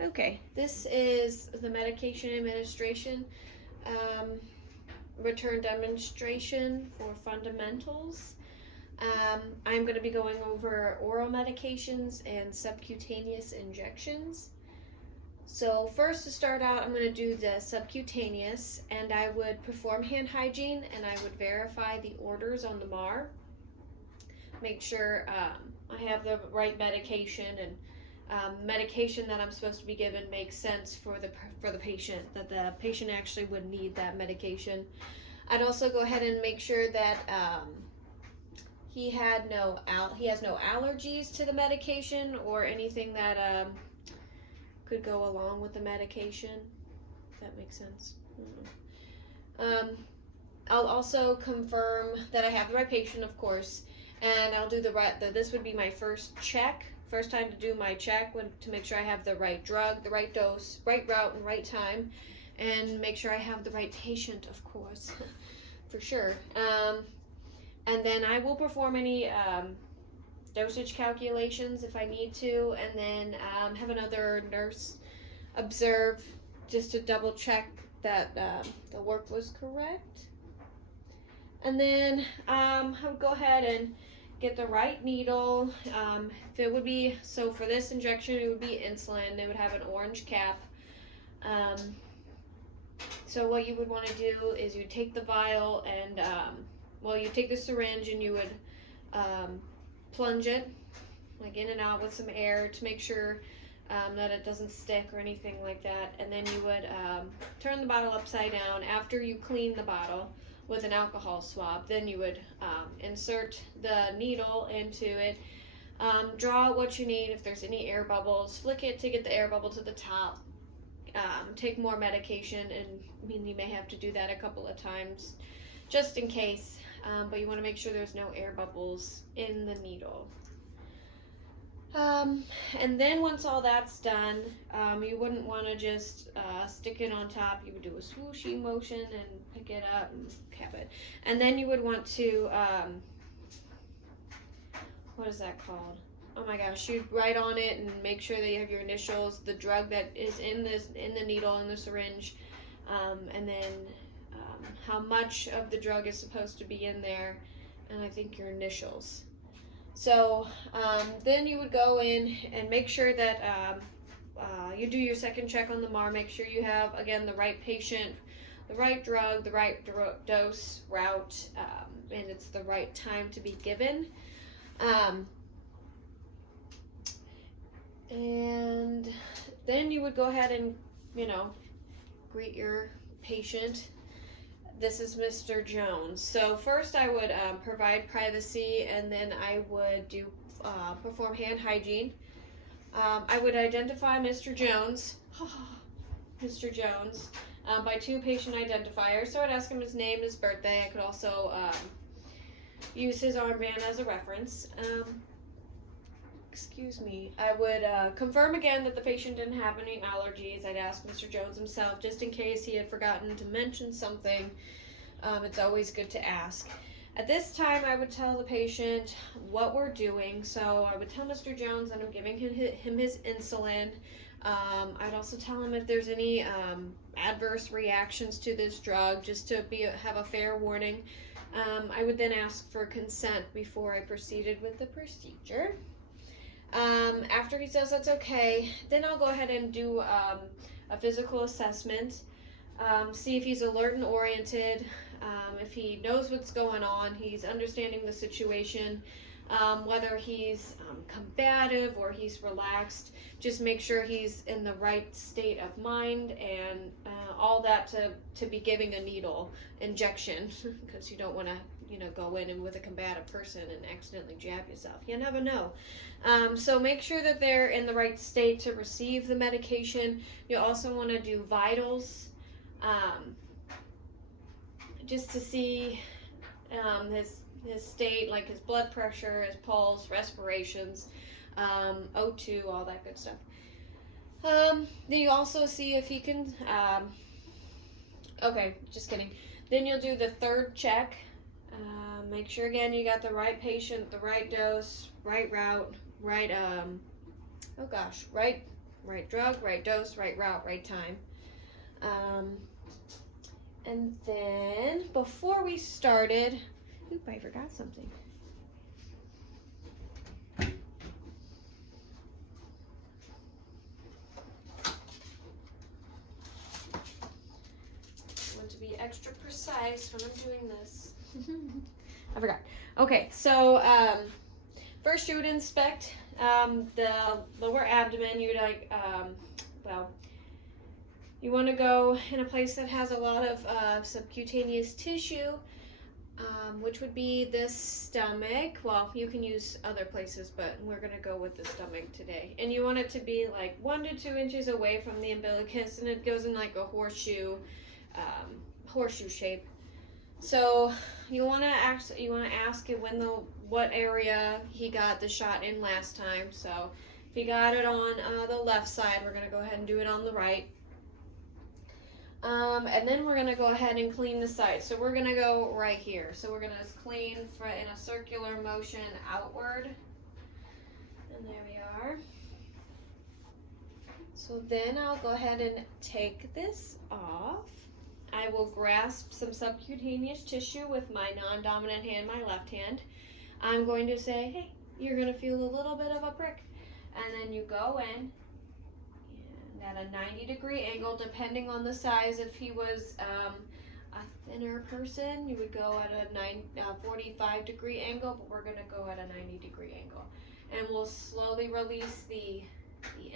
Okay, this is the medication administration return demonstration for fundamentals. I'm going to be going over oral medications and subcutaneous injections. So first, to start out, I'm going to do the subcutaneous, and I would perform hand hygiene, and I would verify the orders on the MAR. Make sure I have the right medication, and medication that I'm supposed to be given makes sense for the patient, that the patient actually would need that medication. I'd also go ahead and make sure that he has no allergies to the medication or anything that could go along with the medication. If that makes sense. I'll also confirm that I have the right patient, of course, and I'll do this would be my first check. First time to do my check to make sure I have the right drug, the right dose, right route, and right time, and make sure I have the right patient, of course, for sure. And then I will perform any dosage calculations if I need to, and then have another nurse observe just to double check that the work was correct. And then I would go ahead and get the right needle. If it would be, so for this injection, it would be insulin. It would have an orange cap. So what you would want to do is you take the vial and, you take the syringe and you would plunge it, like in and out with some air to make sure that it doesn't stick or anything like that. And then you would turn the bottle upside down after you clean the bottle with an alcohol swab. Then you would insert the needle into it, draw out what you need. If there's any air bubbles, flick it to get the air bubble to the top. Take more medication, and you may have to do that a couple of times just in case, but you want to make sure there's no air bubbles in the needle. And then once all that's done, you wouldn't want to just stick it on top. You would do a swooshy motion and pick it up and cap it. And then you would want to, what is that called? Oh my gosh, you'd write on it and make sure that you have your initials, the drug that is in the needle, in the syringe, and then how much of the drug is supposed to be in there, and I think your initials. So then you would go in and make sure that you do your second check on the MAR. Make sure you have, again, the right patient, the right drug, the right dose, route, and it's the right time to be given. And then you would go ahead and, greet your patient. This is Mr. Jones. So first I would provide privacy, and then I would perform hand hygiene. I would identify Mr. Jones, Mr. Jones, by two patient identifiers. So I'd ask him his name, his birthday. I could also use his armband as a reference. Excuse me. I would confirm again that the patient didn't have any allergies. I'd ask Mr. Jones himself just in case he had forgotten to mention something. It's always good to ask. At this time, I would tell the patient what we're doing. So I would tell Mr. Jones that I'm giving him his insulin. I'd also tell him if there's any adverse reactions to this drug, just to have a fair warning. I would then ask for consent before I proceeded with the procedure. After he says that's okay, then I'll go ahead and do a physical assessment, see if he's alert and oriented, if he knows what's going on, he's understanding the situation, whether he's combative or he's relaxed. Just make sure he's in the right state of mind, and all that to be giving a needle injection, because you don't want to go in and with a combative person and accidentally jab yourself. You never know. So make sure that they're in the right state to receive the medication. You also want to do vitals, just to see his state, like his blood pressure, his pulse, respirations, O2, all that good stuff. Then you also see if he can, okay, just kidding. Then you'll do the third check. Make sure again you got the right patient, the right dose, right route, right Right drug, right dose, right route, right time. And then before we started, oop, I forgot something. I want to be extra precise when I'm doing this. I forgot. Okay, so first you would inspect the lower abdomen. You would you want to go in a place that has a lot of subcutaneous tissue, which would be the stomach. Well, you can use other places, but we're going to go with the stomach today. And you want it to be like 1 to 2 inches away from the umbilicus, and it goes in like a horseshoe shape. So you want to ask him what area he got the shot in last time. So if he got it on the left side, we're going to go ahead and do it on the right. And then we're going to go ahead and clean the site. So we're going to go right here. So we're going to clean in a circular motion outward. And there we are. So then I'll go ahead and take this off. I will grasp some subcutaneous tissue with my non-dominant hand, my left hand. I'm going to say, hey, you're going to feel a little bit of a prick. And then you go in and at a 90-degree angle, depending on the size. If he was a thinner person, you would go at a 45-degree angle, but we're going to go at a 90-degree angle. And we'll slowly release the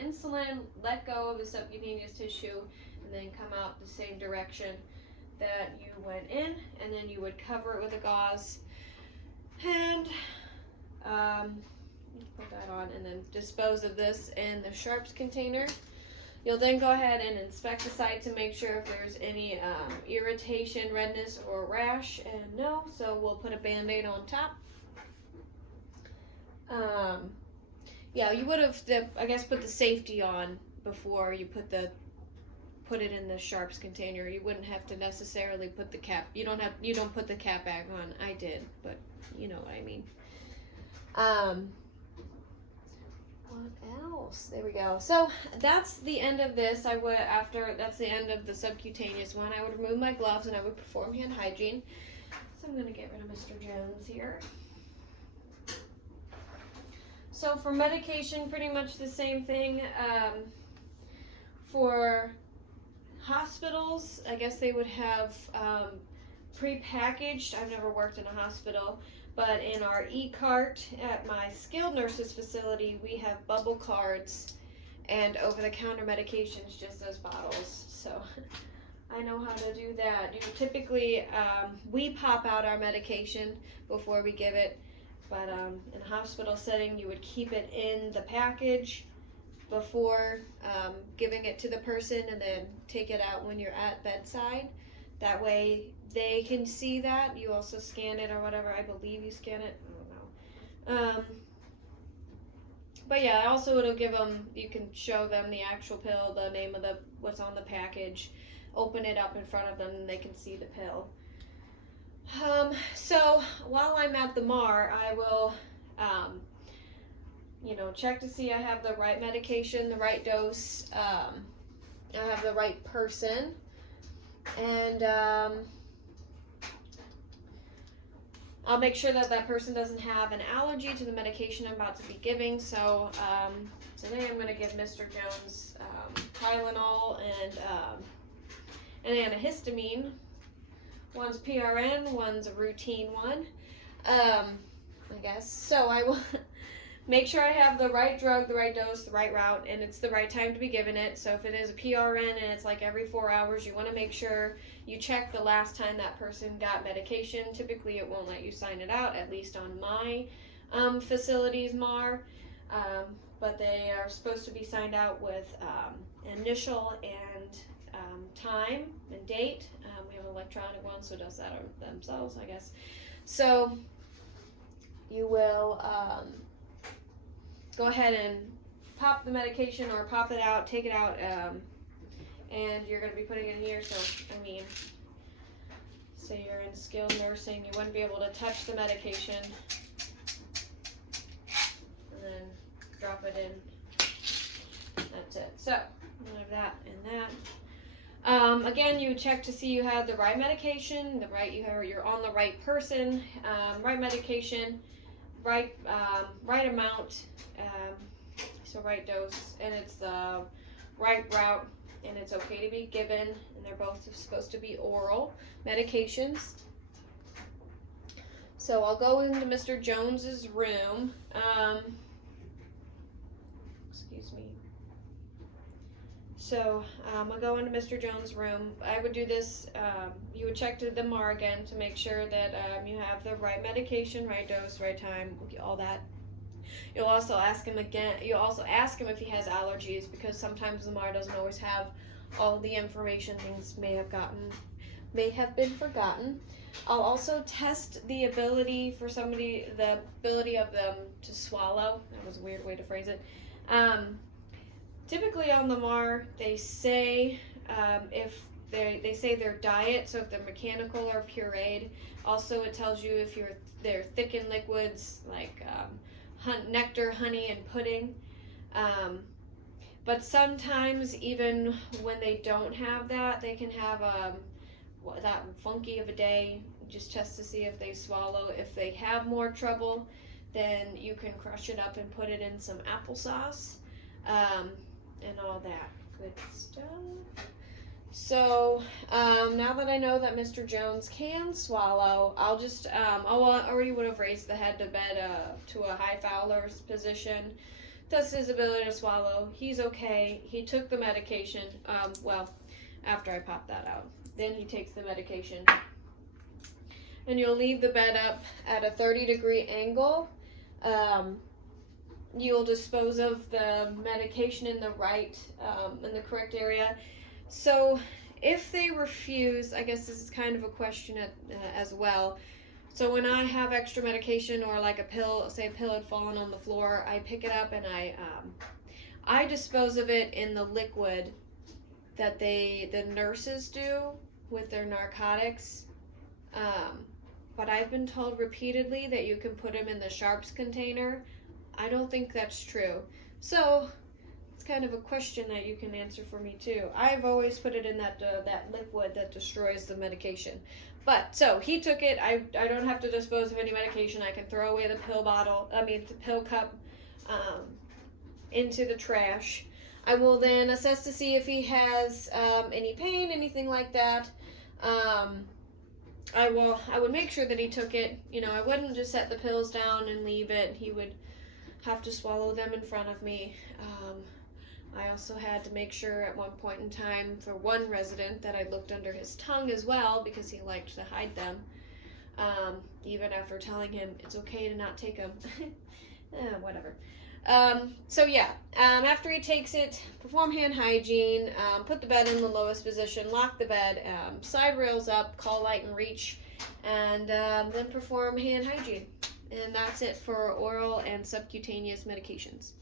insulin, let go of the subcutaneous tissue, and then come out the same direction that you went in, and then you would cover it with a gauze and put that on, and then dispose of this in the sharps container. You'll then go ahead and inspect the site to make sure if there's any irritation, redness, or rash, and no, so we'll put a Band-Aid on top. Yeah, you would have, I guess, put the safety on before you put it in the sharps container. You wouldn't have to necessarily put the cap. You don't put the cap back on. I did, but you know what I mean. What else? There we go. So that's the end of this. That's the end of the subcutaneous one. I would remove my gloves and I would perform hand hygiene. So I'm going to get rid of Mr. Jones here. So for medication, pretty much the same thing. For hospitals, I guess they would have pre-packaged. I've never worked in a hospital, but in our e-cart at my skilled nurses facility, we have bubble cards and over-the-counter medications just as bottles. So I know how to do that. Typically, we pop out our medication before we give it, but in a hospital setting, you would keep it in the package before giving it to the person, and then take it out when you're at bedside. That way they can see that. You also scan it or whatever. I believe you scan it. I don't know. But yeah, also it'll give them, you can show them the actual pill, the name of what's on the package, open it up in front of them, and they can see the pill. So while I'm at the MAR, I will check to see I have the right medication, the right dose, I have the right person, and I'll make sure that person doesn't have an allergy to the medication I'm about to be giving. So today I'm going to give Mr. Jones Tylenol and an antihistamine. One's PRN, one's a routine one, I guess. So I will make sure I have the right drug, the right dose, the right route, and it's the right time to be given it. So if it is a PRN and it's like every 4 hours, you want to make sure you check the last time that person got medication. Typically it won't let you sign it out, at least on my facility's MAR, but they are supposed to be signed out with initial and time and date. We have an electronic one, so it does that themselves, I guess. So you will go ahead and pop the medication or pop it out, take it out, and you're going to be putting it in here. So, say you're in skilled nursing, you wouldn't be able to touch the medication and then drop it in. That's it. So, I have that and that. Again, you check to see you have the right medication, you're on the right person, right medication, right amount, so right dose, and it's the right route, and it's okay to be given, and they're both supposed to be oral medications. So I'll go into Mr. Jones's room. Excuse me. So I'll go into Mr. Jones' room. I would do this. You would check to the MAR again to make sure that you have the right medication, right dose, right time, all that. You'll also ask him again. You'll also ask him if he has allergies, because sometimes the MAR doesn't always have all the information. Things may have been forgotten. I'll also test the ability of them to swallow. That was a weird way to phrase it. Typically on the MAR, they say if they say their diet, so if they're mechanical or pureed. Also, it tells you if they're thickened liquids like nectar, honey, and pudding. But sometimes, even when they don't have that, they can have that funky of a day. Just test to see if they swallow. If they have more trouble, then you can crush it up and put it in some applesauce, and all that good stuff. So now that I know that Mr. Jones can swallow, I'll just I already would have raised the head to bed to a high Fowler's position. Test his ability to swallow. He's okay. He took the medication. After I pop that out, then he takes the medication. And you'll leave the bed up at a 30-degree angle. You'll dispose of the medication in the correct area. So if they refuse, I guess this is kind of a question as well. So when I have extra medication, or like a pill, say a pill had fallen on the floor, I pick it up and I dispose of it in the liquid that the nurses do with their narcotics. But I've been told repeatedly that you can put them in the sharps container. I don't think that's true. So it's kind of a question that you can answer for me too. I've always put it in that liquid that destroys the medication. But so he took it. I don't have to dispose of any medication. I can throw away the pill cup into the trash. I will then assess to see if he has any pain, anything like that. I would make sure that he took it. I wouldn't just set the pills down and leave it. He would have to swallow them in front of me. I also had to make sure at one point in time for one resident that I looked under his tongue as well, because he liked to hide them. Even after telling him it's okay to not take them. Whatever. After he takes it, perform hand hygiene, put the bed in the lowest position, lock the bed, side rails up, call light and reach, and then perform hand hygiene. And that's it for oral and subcutaneous medications.